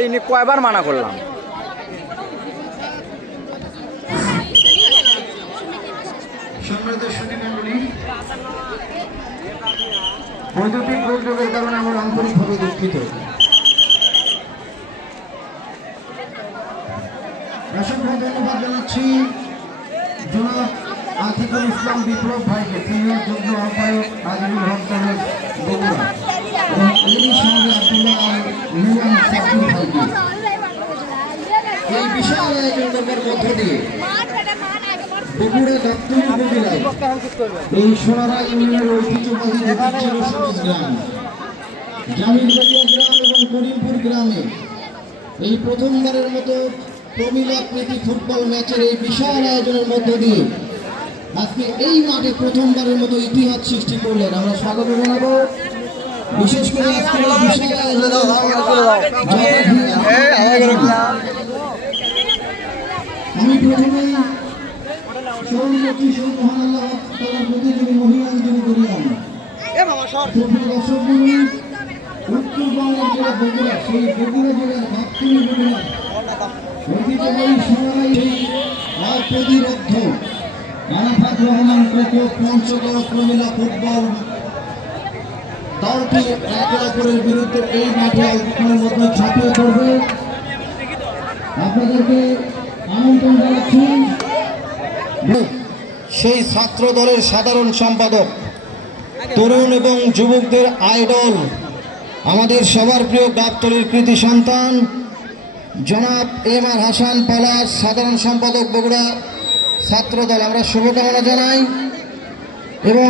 এই নিয়ে কয়বার মানা করলাম। সম্মানিত সুধীমণ্ডলী, বৈদ্যুতিক দুর্যোগের কারণে আমরা আন্তরিকভাবে দুঃখিত। অসংখ্য ধন্যবাদ জানাচ্ছি জনাব আতিকুল ইসলাম বিপ্লব ভাইকে, সিনিয়র যুগ্ম আহ্বায়ক আজিজুল হক কলেজ বগুড়া, এবং এরই সঙ্গে আব্দুল্লাহ আল নুমান সাকিব ভাইকে। এই বিশাল আয়োজনের মধ্য দিয়ে বগুড়া গাবতলী উপজেলায় এই সোনারা ইউনিয়নের ঐতিহ্যবাহী ছিল সবুজ গ্রাম, জামিলবাড়িয়া গ্রাম এবং করিমপুর গ্রামে এই প্রথমবারের মতো প্রমিলা প্রীতি ফুটবল ম্যাচের এই বিশাল আয়োজনের মধ্য দিয়ে আজকে এই মাঠে প্রথমবারের মতো ইতিহাস সৃষ্টি করলেন। আমরা স্বাগত জানাবো, বিশেষ করে আজকের এই বিশাল আমি প্রথমেই স্মরণ করছি সেই মহান আল্লাহ তাআলার প্রতি যিনি মহিয়ান, যিনি করিয়ান। দর্শকমণ্ডলী, উত্তরবঙ্গের জেলা বগুড়া, সেই বগুড়া জেলার গাবতলী উপজেলার ঐতিহ্যবাহী সোনারাই সেই অপ্রতিরোধ্য আরাফাত রহমান কোকো পঞ্চগড় প্রমিলা ফুটবল দলটি একে অপরের বিরুদ্ধে এই মাঠে অল্পক্ষণের মধ্যে ঝাঁপিয়ে পড়বে। আপনাদেরকে আমন্ত্রণ জানাচ্ছি সেই ছাত্র দলের সাধারণ সম্পাদক, তরুণ এবং যুবকদের আইডল, আমাদের সবার প্রিয় গাবতলীর কৃতি সন্তান জনাব এম আর হাসান পলাশ, সাধারণ সম্পাদক বগুড়া ছাত্র দল। আমরা শুভকামনা জানাই এবং